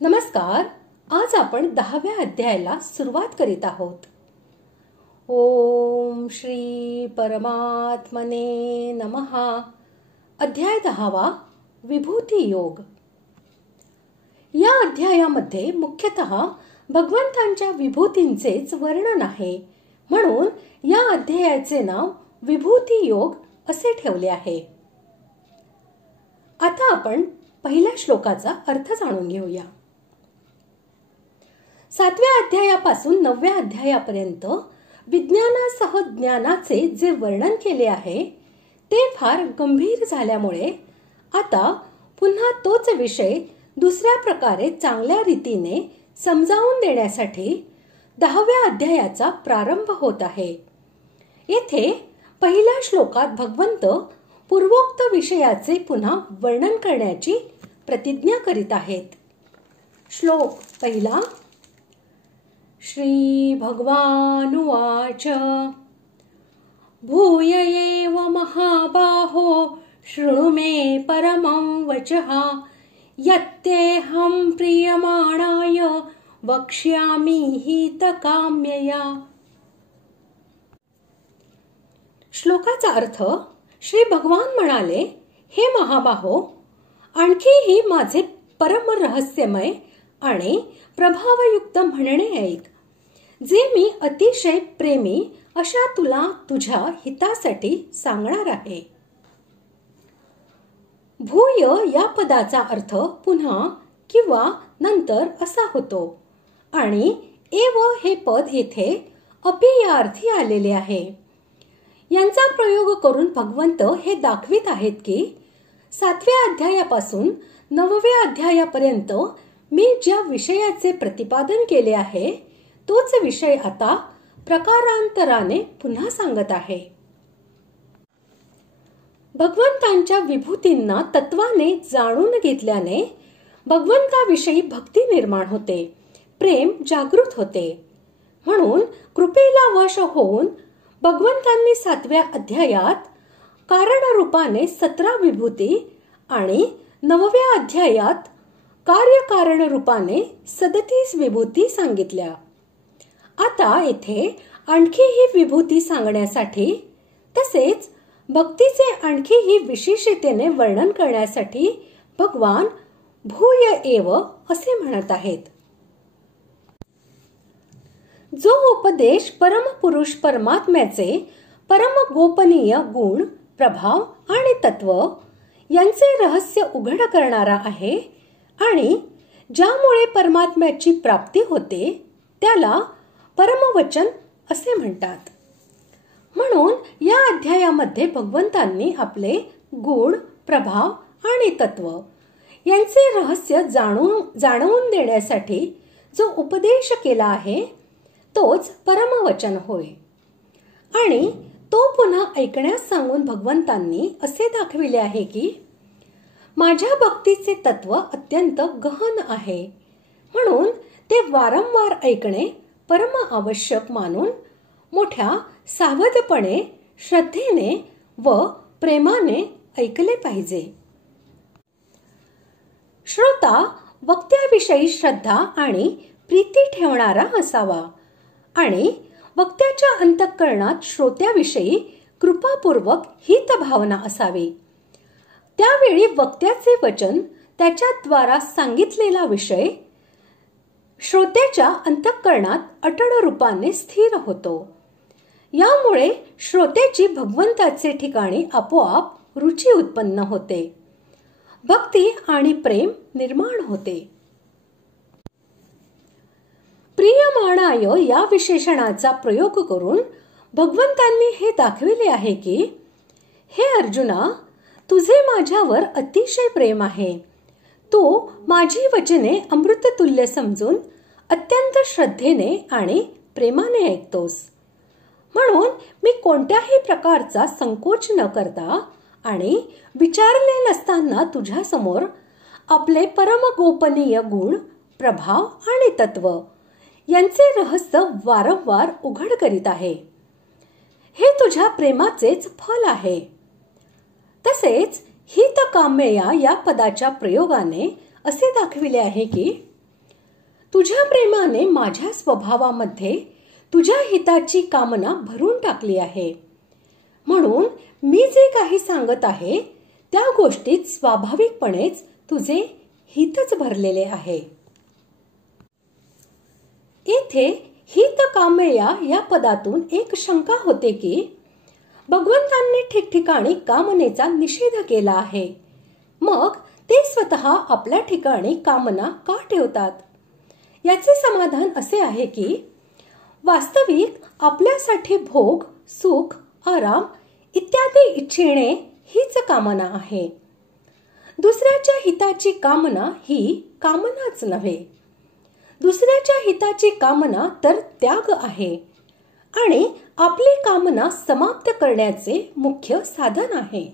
नमस्कार. आज आपण 10व्या अध्यायाला सुरुवात करीत आहोत. ओम श्री परमात्मने नमः. अध्याय 10वा, विभूती योग. या अध्यायामध्ये मुख्यतः भगवंतांच्या विभूतींचेच वर्णन आहे, म्हणून या अध्यायाचे नाव विभूती योग असे ठेवले आहे. आता आपण पहिल्या श्लोकाचा अर्थ जाणून घेऊया. 7व्या अध्यायापासून 9व्या अध्यायापर्यंत विज्ञानासह ज्ञानाचे जे वर्णन केले आहे ते फार गंभीर झाल्यामुळे आता पुन्हा तोच विषय दुसऱ्या प्रकारे चांगल्या रीतीने समजावून देण्यासाठी 10व्या अध्यायाचा प्रारंभ होत आहे. येथे पहिल्या श्लोकात भगवंत पूर्वोक्त विषयाचे पुन्हा वर्णन करण्याची प्रतिज्ञा करीत आहेत. श्लोक पहिला. श्री भगवानुवाच भूय एव महाबाहो शृणु मे परमं वचः यत्तेऽहं प्रीयमाणाय वक्ष्यामि हितकाम्यया. श्लोकाचा अर्थ. श्री भगवान म्हणाले, हे महाबाहो, आणखीही माझे परम रहस्यमय आणि प्रभावयुक्त म्हणणे ऐक, जे मी अतिशय प्रेमी अशा तुला तुझ्या हितासाठी सांगणार आहे. भूय या पदाचा अर्थ पुन्हा किंवा नंतर असा होतो आणि एव हे पद येथे अपि या अर्थी आलेले आहे. यांचा प्रयोग करून भगवंत हे दाखवित आहेत की 7व्या अध्यायापासून 9व्या अध्यायापर्यंत मी ज्या विषयाचे प्रतिपादन केले आहे तोच विषय आता प्रकारांतराने पुन्हा सांगत आहे. भगवंतांच्या विभूतींना तत्वाने जाणून घेतल्याने भगवंताविषयी भक्ती निर्माण होते, प्रेम जागृत होते. म्हणून कृपेला वश होऊन भगवंतांनी 7व्या अध्यायात कारण रूपाने 17 विभूती आणि 9व्या अध्यायात कार्यकारण रूपाने 37 विभूती सांगितल्या. आता येथे आणखीही विभूती सांगण्यासाठी तसेच भक्तीचे आणखीही विशेषतेने वर्णन करण्यासाठी भगवान भूय एव असे म्हणत आहेत. जो उपदेश परमपुरुष परमात्म्याचे परम गोपनीय गुण, प्रभाव आणि तत्व यांचे रहस्य उघड करणारा आहे आणि ज्यामुळे परमात्म्याची प्राप्ती होते त्याला परमवचन असे म्हणतात. म्हणून या अध्यायामध्ये भगवंतांनी आपले गुण, प्रभाव आणि तत्व यांचे रहस्य जाणवून देण्यासाठी जो उपदेश केला आहे तोच परमवचन होय. आणि तो पुन्हा ऐकण्यास सांगून भगवंतांनी असे दाखविले आहे की माझ्या भक्तीचे तत्व अत्यंत गहन आहे, म्हणून ते वारंवार ऐकणे परम आवश्यक मानून मोठ्या सावधपणे, श्रद्धेने व प्रेमाने ऐकले पाहिजे. श्रोता वक्त्याविषयी श्रद्धा आणि प्रीती ठेवणारा असावा आणि वक्त्याच्या अंतःकरणात श्रोत्याविषयी कृपापूर्वक हित भावना असावी. त्यावेळी वक्त्याचे वचन, त्याच्याद्वारा सांगितलेला विषय श्रोत्याच्या अंतःकरणात अटळ रूपाने स्थिर होतो. यामुळे श्रोत्याची भगवंताचे ठिकाणी आपोआप रुची उत्पन्न होते, भक्ती आणि प्रेम निर्माण होते. प्रियमाणाय या विशेषणाचा प्रयोग करून भगवंतांनी हे दाखविले आहे की हे अर्जुना, तुझे माझ्यावर अतिशय प्रेम आहे. तू माझी वचने अमृततुल्य समजून अत्यंत श्रद्धेने आणि प्रेमाने ऐकतोस. म्हणून मी कोणत्याही प्रकारचा संकोच न करता आणि विचारले नसताना तुझ्या समोर आपले परम गोपनीय गुण, प्रभाव आणि तत्व यांचे रहस्य वारंवार उघड करीत आहे. हे तुझ्या प्रेमाचेच फल आहे. तसेच हितकाम्यया या पदाच्या प्रयोगाने असे दाखविले आहे की तुझ्या प्रेमाने माझ्या स्वभावामध्ये तुझ्या हिताची कामना भरून टाकली आहे, म्हणून मी जे काही सांगत आहे त्या गोष्टीत स्वाभाविकपणेच तुझे हितच भरलेले आहे. येथे हित कामया या पदातून एक शंका होते की भगवंतांनी ठिकठिकाणी कामनेचा निषेध केला आहे, मग ते स्वतः आपल्या ठिकाणी कामना का ठेवतात? याचे समाधान असे आहे की वास्तविक आपल्यासाठी भोग, सुख, आराम इत्यादी इच्छिणे हीच कामना आहे. दुसऱ्याच्या हिताची कामना ही कामनाच नव्हे. दुसऱ्याच्या हिताची कामना तर त्याग आहे आणि आपली कामना समाप्त करण्याचे मुख्य साधन आहे.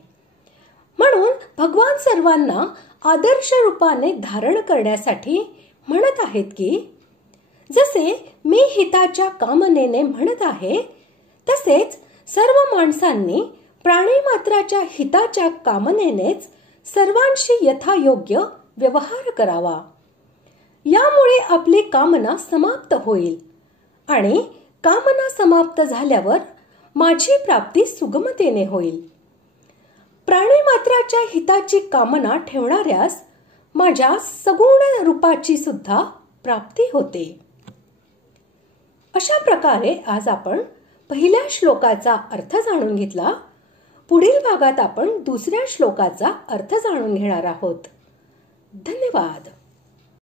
म्हणून भगवान सर्वांना आदर्श रूपाने धारण करण्यासाठी म्हणत आहेत की जसे मी हिताच्या कामनेने म्हणत आहे, तसेच सर्व माणसांनी प्राणीमात्राच्या हिताच्या कामनेनेच सर्वांशी यथायोग्य व्यवहार करावा. यामुळे आपली कामना समाप्त होईल आणि कामना समाप्त झाल्यावर माझी प्राप्ती सुगमतेने होईल. प्राणीमात्राच्या हिताची कामना ठेवणाऱ्यास माझ्या सगुण रूपाची सुद्धा प्राप्ती होते. अशा प्रकारे आज आपण पहिल्या श्लोकाचा अर्थ जाणून घेतला. पुढील भागात आपण दुसऱ्या श्लोकाचा अर्थ जाणून घेणार आहोत. धन्यवाद.